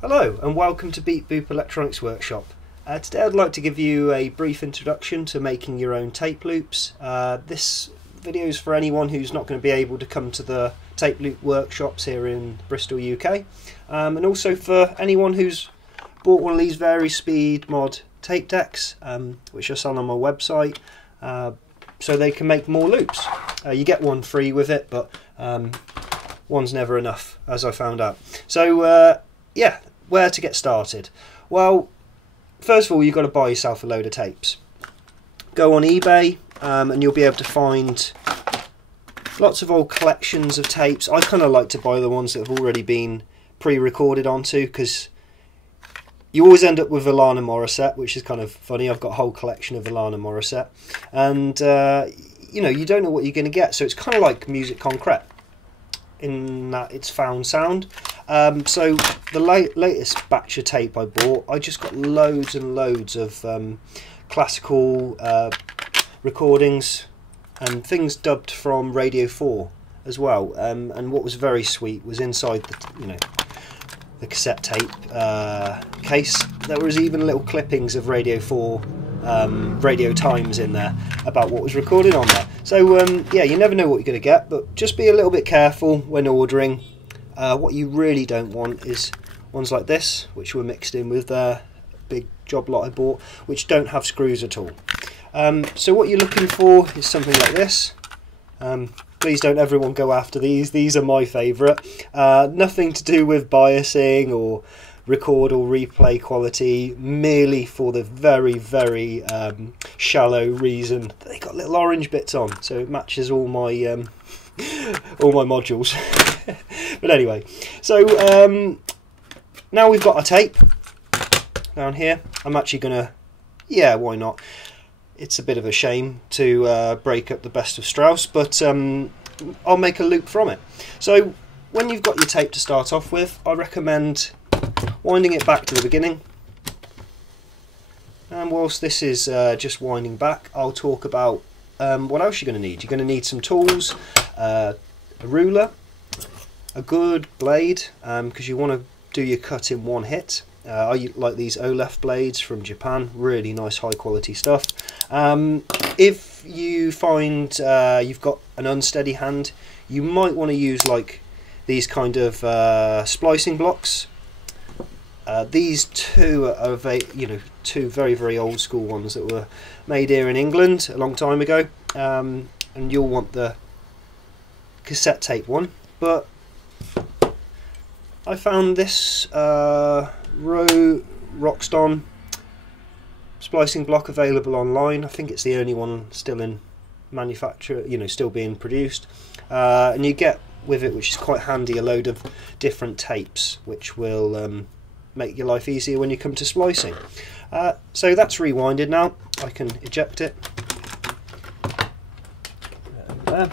Hello and welcome to Beepboop Electronics Workshop. Today I'd like to give you a brief introduction to making your own tape loops. This video is for anyone who's not going to be able to come to the tape loop workshops here in Bristol, UK, and also for anyone who's bought one of these VARI-SPEED mod tape decks, which are sold on my website, so they can make more loops. You get one free with it, but one's never enough, as I found out. So yeah, where to get started? Well, first of all, you've got to buy yourself a load of tapes. Go on eBay and you'll be able to find lots of old collections of tapes. I kind of like to buy the ones that have already been pre-recorded onto, because you always end up with Alana Morissette, which is kind of funny. I've got a whole collection of Alana Morissette, and you know, you don't know what you're going to get, so it's kind of like music concrete in that it's found sound. So the latest batch of tape I bought, I just got loads and loads of classical recordings and things dubbed from Radio 4 as well. And what was very sweet was inside the cassette tape case, there was even little clippings of Radio 4 radio times in there about what was recorded on there. So yeah, you never know what you're going to get, but just be a little bit careful when ordering. What you really don't want is ones like this, which were mixed in with the big job lot I bought, which don't have screws at all. So what you're looking for is something like this. Please don't everyone go after these are my favourite. Nothing to do with biasing or record or replay quality, merely for the very shallow reason that they got little orange bits on, so it matches all my modules. But anyway, so now we've got our tape down here. I'm actually gonna, yeah, why not? It's a bit of a shame to break up the best of Strauss, but I'll make a loop from it. So when you've got your tape to start off with, I recommend winding it back to the beginning. And whilst this is just winding back, I'll talk about what else you're going to need. You're going to need some tools, a ruler, a good blade, because you want to do your cut in one hit. I like these Olef blades from Japan, really nice high quality stuff. If you find you've got an unsteady hand, you might want to use like these kind of splicing blocks. These two are two very old school ones that were made here in England a long time ago, and you'll want the cassette tape one, but I found this Roxton splicing block available online. I think it's the only one still in manufacture, still being produced, and you get with it, which is quite handy, a load of different tapes which will make your life easier when you come to splicing. So that's rewinded now. I can eject it. There.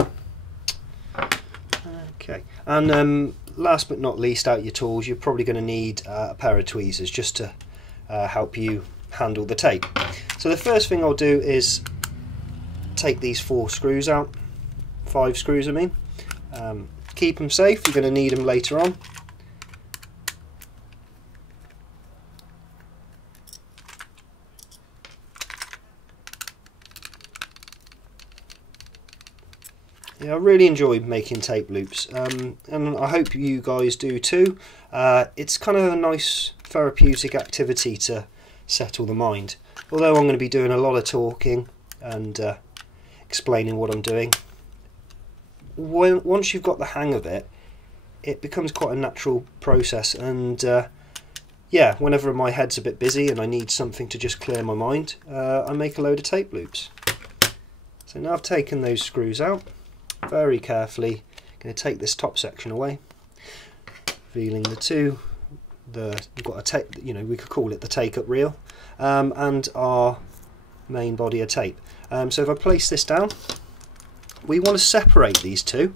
Okay, and last but not least, out your tools, you're probably going to need a pair of tweezers just to help you handle the tape. So the first thing I'll do is take these 4 screws out, 5 screws I mean. Keep them safe, you're going to need them later on. Yeah, I really enjoy making tape loops, and I hope you guys do too. It's kind of a nice therapeutic activity to settle the mind. Although I'm going to be doing a lot of talking and explaining what I'm doing, once you've got the hang of it, it becomes quite a natural process. And yeah, whenever my head's a bit busy and I need something to just clear my mind, I make a load of tape loops. So now I've taken those screws out. Very carefully, going to take this top section away, revealing we've got a tape, we could call it the take-up reel, and our main body of tape. So if I place this down, we want to separate these two.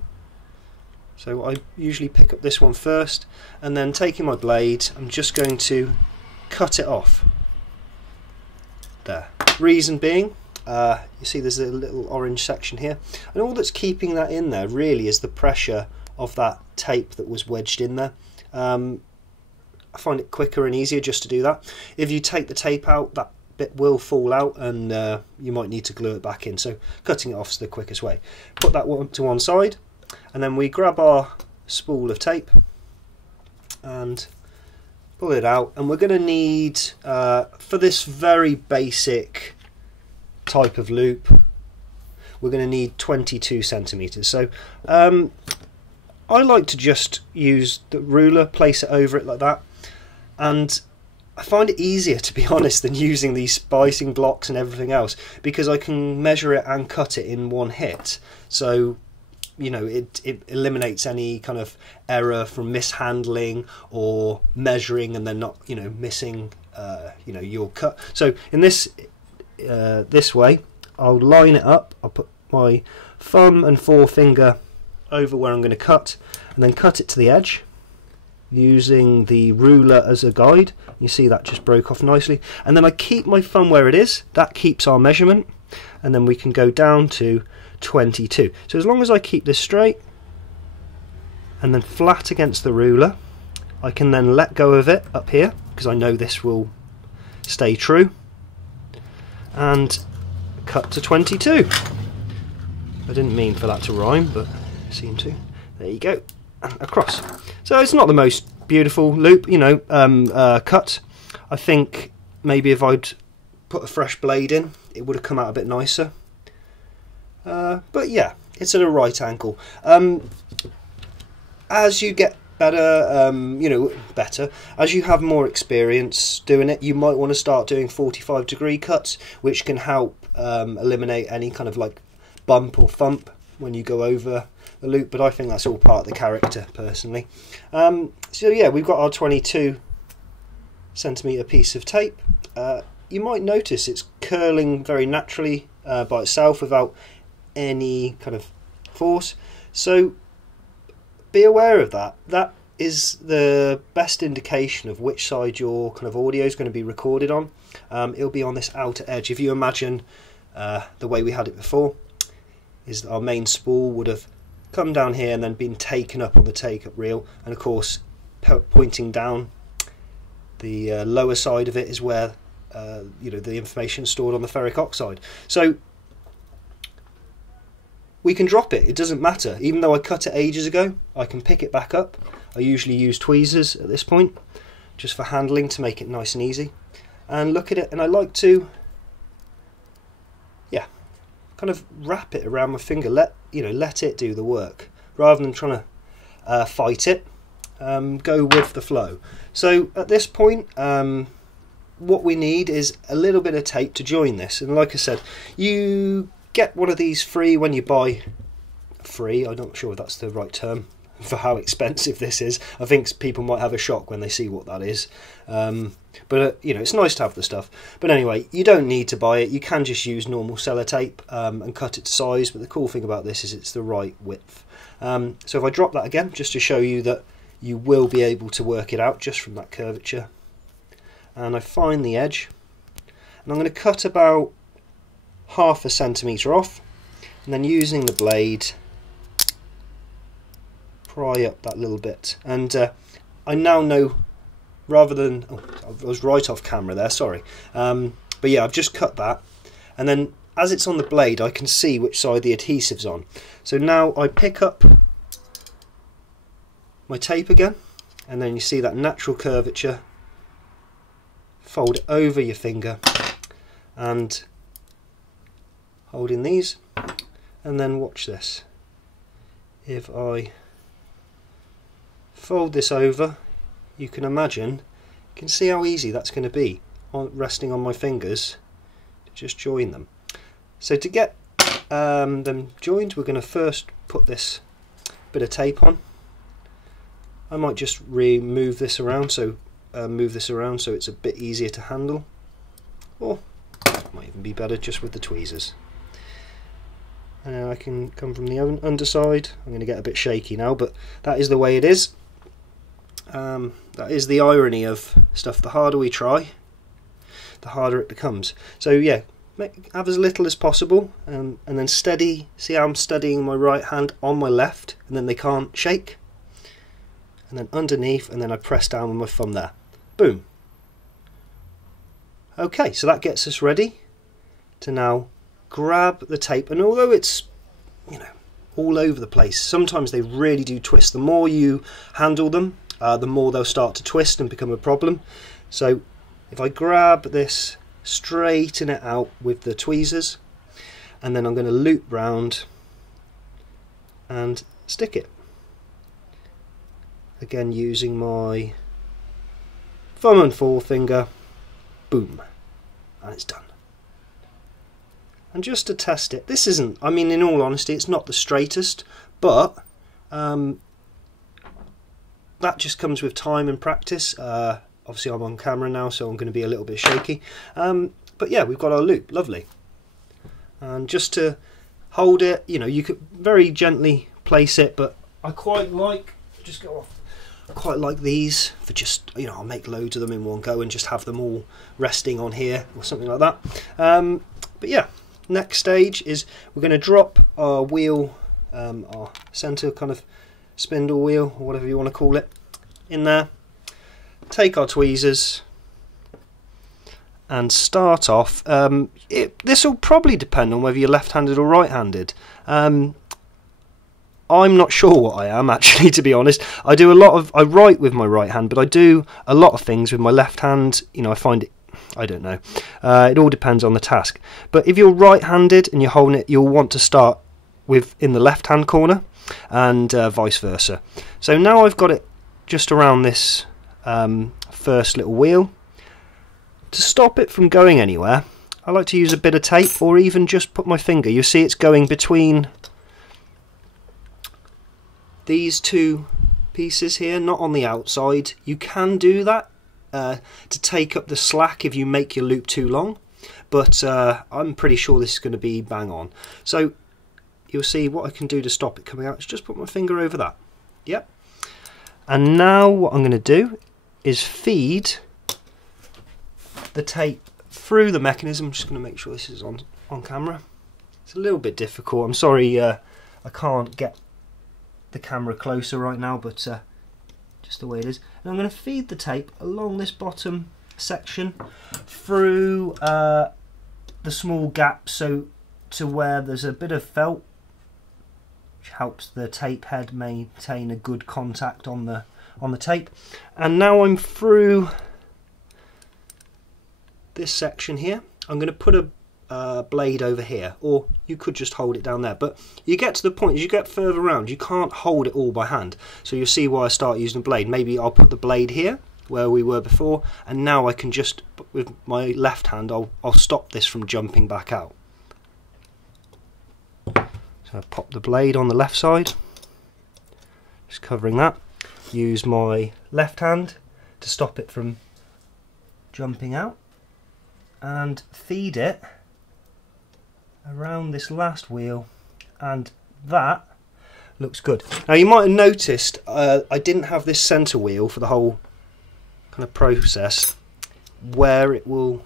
So I usually pick up this one first, and then taking my blade, I'm just going to cut it off. There. Reason being, you see there's a little orange section here, and all that's keeping that in there really is the pressure of that tape that was wedged in there. I find it quicker and easier just to do that. If you take the tape out, that bit will fall out and you might need to glue it back in, so cutting it off is the quickest way. Put that one to one side, and then we grab our spool of tape and pull it out, and we're going to need for this very basic type of loop, we're going to need 22 centimeters. So I like to just use the ruler, place it over it like that, and I find it easier, to be honest, than using these spicing blocks and everything else, because I can measure it and cut it in one hit. So you know, it eliminates any kind of error from mishandling or measuring and then not, you know, missing you know, your cut. So in this way, I'll line it up. I'll put my thumb and forefinger over where I'm going to cut, and then cut it to the edge using the ruler as a guide. You see that just broke off nicely, and then I keep my thumb where it is. That keeps our measurement, and then we can go down to 22. So as long as I keep this straight and then flat against the ruler, I can then let go of it up here because I know this will stay true, and cut to 22. I didn't mean for that to rhyme, but it seemed to. There you go, and across. So it's not the most beautiful loop, you know, cut. I think maybe if I'd put a fresh blade in, it would have come out a bit nicer. But yeah, it's at a right angle. As you get better, you know, as you have more experience doing it, you might want to start doing 45-degree cuts, which can help eliminate any kind of like bump or thump when you go over the loop. But I think that's all part of the character, personally. So yeah, we've got our 22cm piece of tape. You might notice it's curling very naturally by itself without any kind of force, so be aware of that. That is the best indication of which side your kind of audio is going to be recorded on. It'll be on this outer edge. If you imagine the way we had it before, is that our main spool would have come down here and then been taken up on the take-up reel, and of course pointing down the lower side of it is where you know, the information is stored on the ferric oxide. So we can drop it, it doesn't matter. Even though I cut it ages ago, I can pick it back up. I usually use tweezers at this point, just for handling, to make it nice and easy. And look at it, and I like to, yeah, kind of wrap it around my finger, let it do the work, rather than trying to fight it. Go with the flow. So at this point, what we need is a little bit of tape to join this. And like I said, you get one of these free when you buy free. I'm not sure if that's the right term for how expensive this is. I think people might have a shock when they see what that is. But you know, it's nice to have the stuff. But anyway, you don't need to buy it. You can just use normal sellotape and cut it to size. But the cool thing about this is it's the right width. So if I drop that again, just to show you that you will be able to work it out just from that curvature. And I find the edge, and I'm going to cut about ½ centimetre off, and then using the blade pry up that little bit. And I now know, rather than, oh, I was right off camera there, sorry, but yeah, I've just cut that, and then as it's on the blade I can see which side the adhesive's on. So now I pick up my tape again, and then you see that natural curvature, fold it over your finger and holding these, and then watch this. If I fold this over, you can imagine, you can see how easy that's going to be resting on my fingers to just join them. So to get them joined, we're going to first put this bit of tape on. I might just remove this around, so move this around so it's a bit easier to handle, or it might even be better just with the tweezers. And then I can come from the underside. I'm going to get a bit shaky now, but that is the way it is. That is the irony of stuff. The harder we try, the harder it becomes. So yeah, have as little as possible, and then steady. See how I'm steadying my right hand on my left, and then they can't shake. and then underneath, and then I press down with my thumb there. Boom. Okay, so that gets us ready to now grab the tape, and although it's, you know, all over the place, sometimes they really do twist. The more you handle them, the more they'll start to twist and become a problem. So if I grab this, straighten it out with the tweezers, and then I'm going to loop round and stick it. Again, using my thumb and forefinger. Boom, and it's done. And just to test it, this isn't, I mean, in all honesty, it's not the straightest, but that just comes with time and practice. Obviously I'm on camera now, so I'm going to be a little bit shaky, but yeah, we've got our loop. Lovely. And just to hold it, you know, you could very gently place it, but I quite like, just go off, I quite like these for just, you know, I'll make loads of them in one go and just have them all resting on here or something like that. But yeah, next stage is we're going to drop our wheel, our center kind of spindle wheel, or whatever you want to call it, in there. Take our tweezers and start off. This will probably depend on whether you're left-handed or right-handed. I'm not sure what I am, actually, to be honest. I write with my right hand, but I do a lot of things with my left hand. You know, I find it, I don't know. It all depends on the task. But if you're right-handed and you're holding it, you'll want to start with in the left-hand corner, and vice versa. So now I've got it just around this first little wheel. To stop it from going anywhere, I like to use a bit of tape, or even just put my finger. You see it's going between these two pieces here, not on the outside. You can do that to take up the slack if you make your loop too long, but I'm pretty sure this is going to be bang on. So you'll see what I can do to stop it coming out is just put my finger over that. Yep. And now what I'm going to do is feed the tape through the mechanism. I'm just going to make sure this is on camera. It's a little bit difficult. I'm sorry I can't get the camera closer right now, but just the way it is. And I'm going to feed the tape along this bottom section through the small gap, so to where there's a bit of felt, which helps the tape head maintain a good contact on the tape. And now I'm through this section here. I'm going to put a blade over here, or you could just hold it down there, but you get to the point as you get further around, you can't hold it all by hand, so you'll see why I start using a blade. Maybe I'll put the blade here where we were before, and now I can just, with my left hand, I'll stop this from jumping back out. So I pop the blade on the left side, just covering that. Use my left hand to stop it from jumping out, and feed it around this last wheel, and that looks good. Now you might have noticed I didn't have this center wheel for the whole kind of process where it will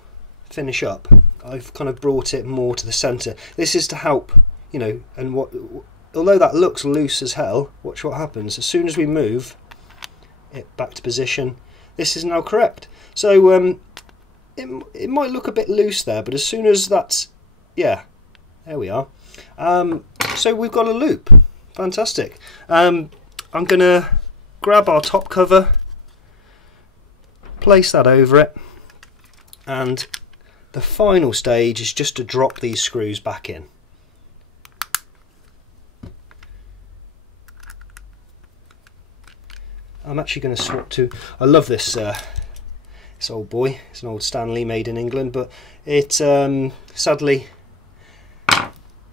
finish up. I've kind of brought it more to the center. This is to help, you know, and although that looks loose as hell, watch what happens as soon as we move it back to position. This is now correct. So it might look a bit loose there, but as soon as that's, yeah, there we are. So we've got a loop. Fantastic. I'm going to grab our top cover, place that over it, and the final stage is just to drop these screws back in. I'm actually going to swap to, I love this this old boy. It's an old Stanley made in England, but it sadly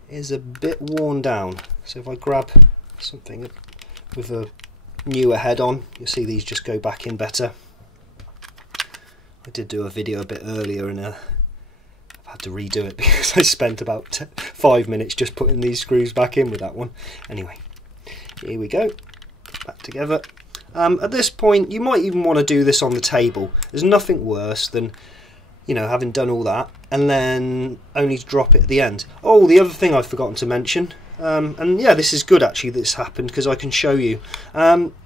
is a bit worn down. So if I grab something with a newer head on, you'll see these just go back in better. I did do a video a bit earlier, and I've had to redo it because I spent about 5 minutes just putting these screws back in with that one. Anyway, here we go, back together. At this point, you might even want to do this on the table. There's nothing worse than, you know, having done all that and then only to drop it at the end. Oh, the other thing I've forgotten to mention, And yeah, this is good actually that this happened, because I can show you.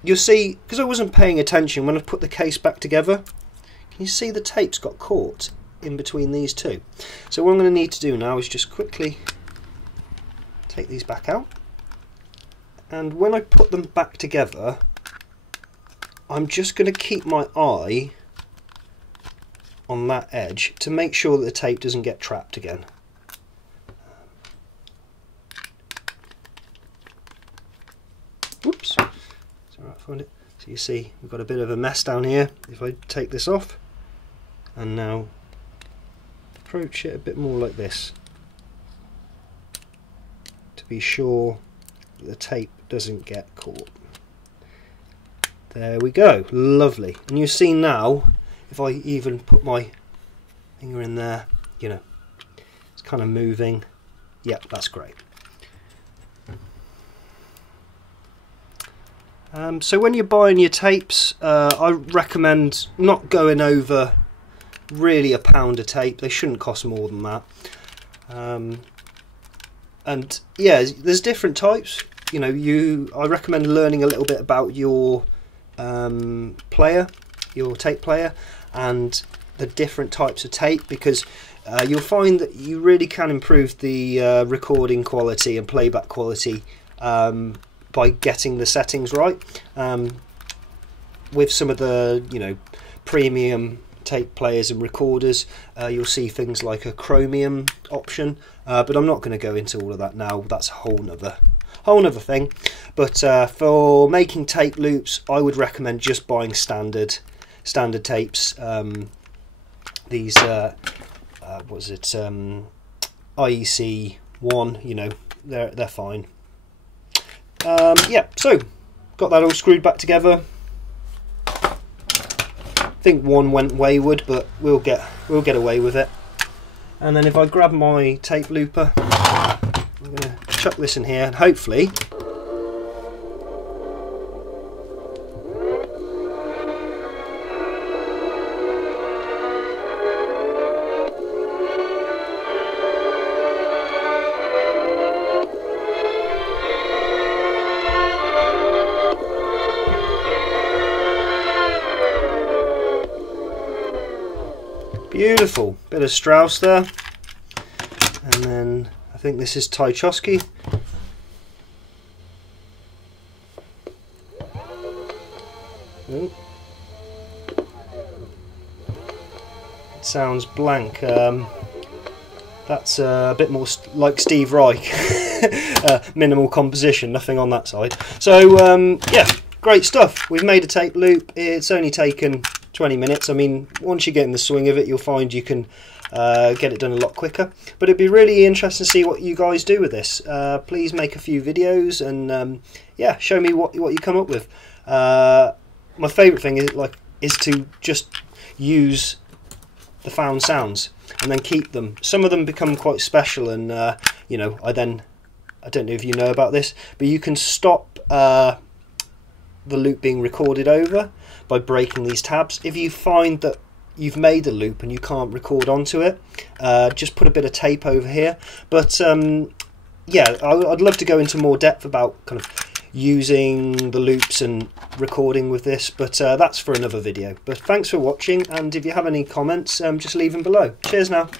You'll see, because I wasn't paying attention when I put the case back together, can you see the tape's got caught in between these two? So what I'm going to need to do now is just quickly take these back out, and when I put them back together, I'm just going to keep my eye on that edge to make sure that the tape doesn't get trapped again. Whoops. It's alright, find it. So you see we've got a bit of a mess down here. If I take this off and now approach it a bit more like this to be sure that the tape doesn't get caught. There we go, lovely. And you see now, if I even put my finger in there, you know, it's kind of moving. Yep, that's great. So when you're buying your tapes, I recommend not going over really £1 of tape. They shouldn't cost more than that. And yeah, there's different types. You know, I recommend learning a little bit about your player, your tape player, and the different types of tape, because you'll find that you really can improve the recording quality and playback quality by getting the settings right. With some of the, you know, premium tape players and recorders, you'll see things like a chromium option, but I'm not going to go into all of that now. That's a whole nother thing. But for making tape loops, I would recommend just buying standard tapes. These what was it, IEC 1, you know, they're fine. Yeah, so got that all screwed back together. I think one went wayward, but we'll get away with it. And then if I grab my tape looper, I'm going to chuck this in here, and hopefully beautiful bit of Strauss there, and then I think this is Tchaikovsky. Oh. It sounds blank. That's a bit more like Steve Reich. Minimal composition, nothing on that side. So yeah, great stuff. We've made a tape loop. It's only taken 20 minutes. I mean, once you get in the swing of it, you'll find you can get it done a lot quicker. But it'd be really interesting to see what you guys do with this. Please make a few videos and yeah, show me what you come up with. My favourite thing is to just use the found sounds and then keep them. Some of them become quite special, and you know, I don't know if you know about this, but you can stop the loop being recorded over by breaking these tabs. If you find that you've made a loop and you can't record onto it, just put a bit of tape over here. But yeah, I'd love to go into more depth about kind of using the loops and recording with this, but that's for another video. But thanks for watching, and if you have any comments, just leave them below. Cheers now. Bye.